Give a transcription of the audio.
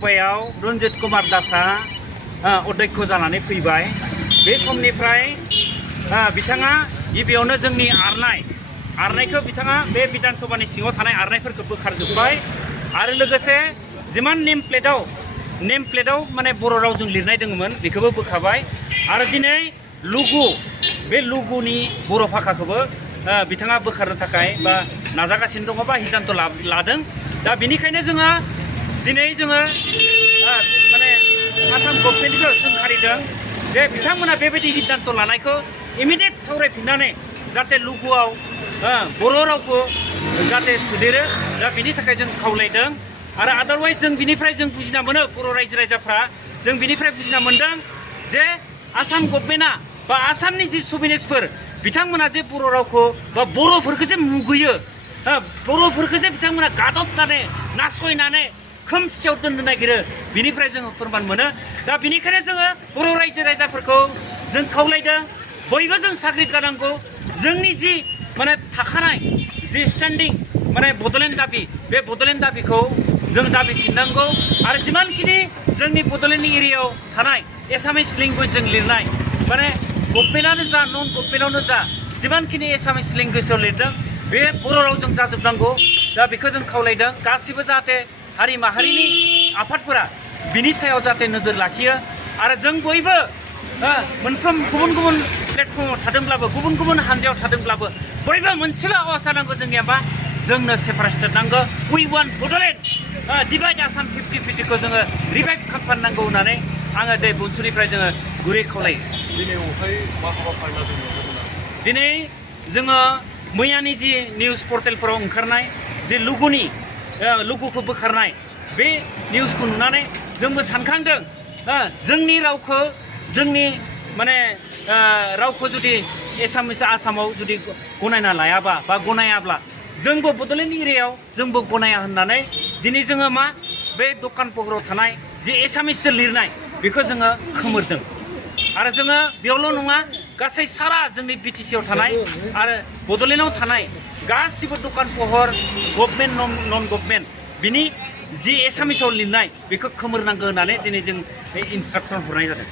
लोकसभायाव रन्जित कुमार दासआ अध्यक्ष जानानै फैबाय। बे समनिफ्राय बिथाङा गिबियावनो जोंनि आरनायखौ बिथाङा बे बिधान सभानि सिङाव थानाय आरनायफोरखौ बोखारजोब्बाय आरो लोगोसे जिमान नेम प्लेटआव माने बर' रावजों लिरनाय दङमोन बेखौबो बोखाबाय आरो दिनै बे लुगुनि बर' भाषाखौबो बिथाङा बोखारनो थाखाय बा नाजागासिनो दङ बा सिद्धांत लादों। दा बेनिखायनो दिनै जोङो माने आसाम गभर्नमेन्टखौ सोंखारिदों जे बिथांमोना बेबायदि सिद्धांत लानायखौ इमिडियेट सावरायफिननानै जाहाथे लुगुआव बर' रावखौ जाहाथे सोदेरो। दा बिनि थाखाय जों खावलायदों आरो आदारवाइज जों बिनिफ्राय जों बुजिना मोनो बर' रायजो राजाफ्रा जों बिनिफ्राय बुजिना मोनदों जे आसाम गभर्नमेन्टआ बा आसामनि जि सभिनेसफोर बिथांमोना जे बर' रावखौ बा बर'फोरखौ जे मुगैयो, बर'फोरखौ जे बिथांमोना गादबनानै नासयनानै खोमसियाव दोननो नागिरो बिनिफ्राय जोङो फोरमान मोनो। दा बिनिखायनो जोङो बर' रायजो राजाफोरखौ जों खावलायदों बयबो जों साख्रि गानांगौ। जोंनि जि माने थाखानाय जि स्टेन्डिं माने बड'लेण्ड दाबि बे बड'लेण्ड दाबिखौ जों दाबिफिननांगौ आरो जिमानखिनि जोंनि बड'लेण्ड एरियायाव थानाय एसामिस लेंगुवेजजों लिरनाय माने गभर्नमेन्टआनो जा नन गभर्नमेन्टआवनो जा जिमानखिनि एसामिस लेंगुवेजाव लिरदों बे बर' रावजों जाजोबनांगौ। दा बेखौ जों खावलायदों गासिबो जाहाथे हारि माहारिनि आफादफोरा बिनि सायाव जाहाथे नोजोर लाखियो आरो जों बयबो मोनफ्रोम गुबुन गुबुन प्लेटफर्माव थादोंब्लाबो गुबुन गुबुन हान्जायाव थादोंब्लाबो बयबो मोनसेल' आवाज जानांगौ जोंनिया मा जोंनो सेपारेट नांगौ। उइ वान बड'लेण्ड डिभाइड आसाम 50-50खौ जोङो रिभाइभ खालामनांगौ होननानै आङो बे बुनसुनिफ्राय जोङो गुरै खावलायो। दिनै जोङो मैयानि जि निउस पर्टेलफोराव ओंखारनाय जे लुगुखौ बोखारनाय बे निउसखौ नुनानै जोंबो सानखांदों जोंनि रावखौ जोंनि माने रावखौ जुदि आसामाव जुदि गनायना लायाबा बा गनायाब्ला जोंबो बड'लेण्ड एरियायाव जोंबो गनाया होननानै दिनै जोङो मा बे दखान सहराव थानाय जे एसामिसजों लिरनाय बेखौ जोङो खोमोरदों आरो जोङो बेयावल' नङा गासै सारा जोंनि बिटिसिआव थानाय आरो बड'लेण्डआव थानाय गासिबो दखान सहर गभर्नमेन्ट नन गभर्नमेन्ट बिनि जि एसामिसाव लिरनाय बेखौ खोमोरनांगौ होननानै दिनै जों बे इन्सट्राक्सन हरनाय जादों।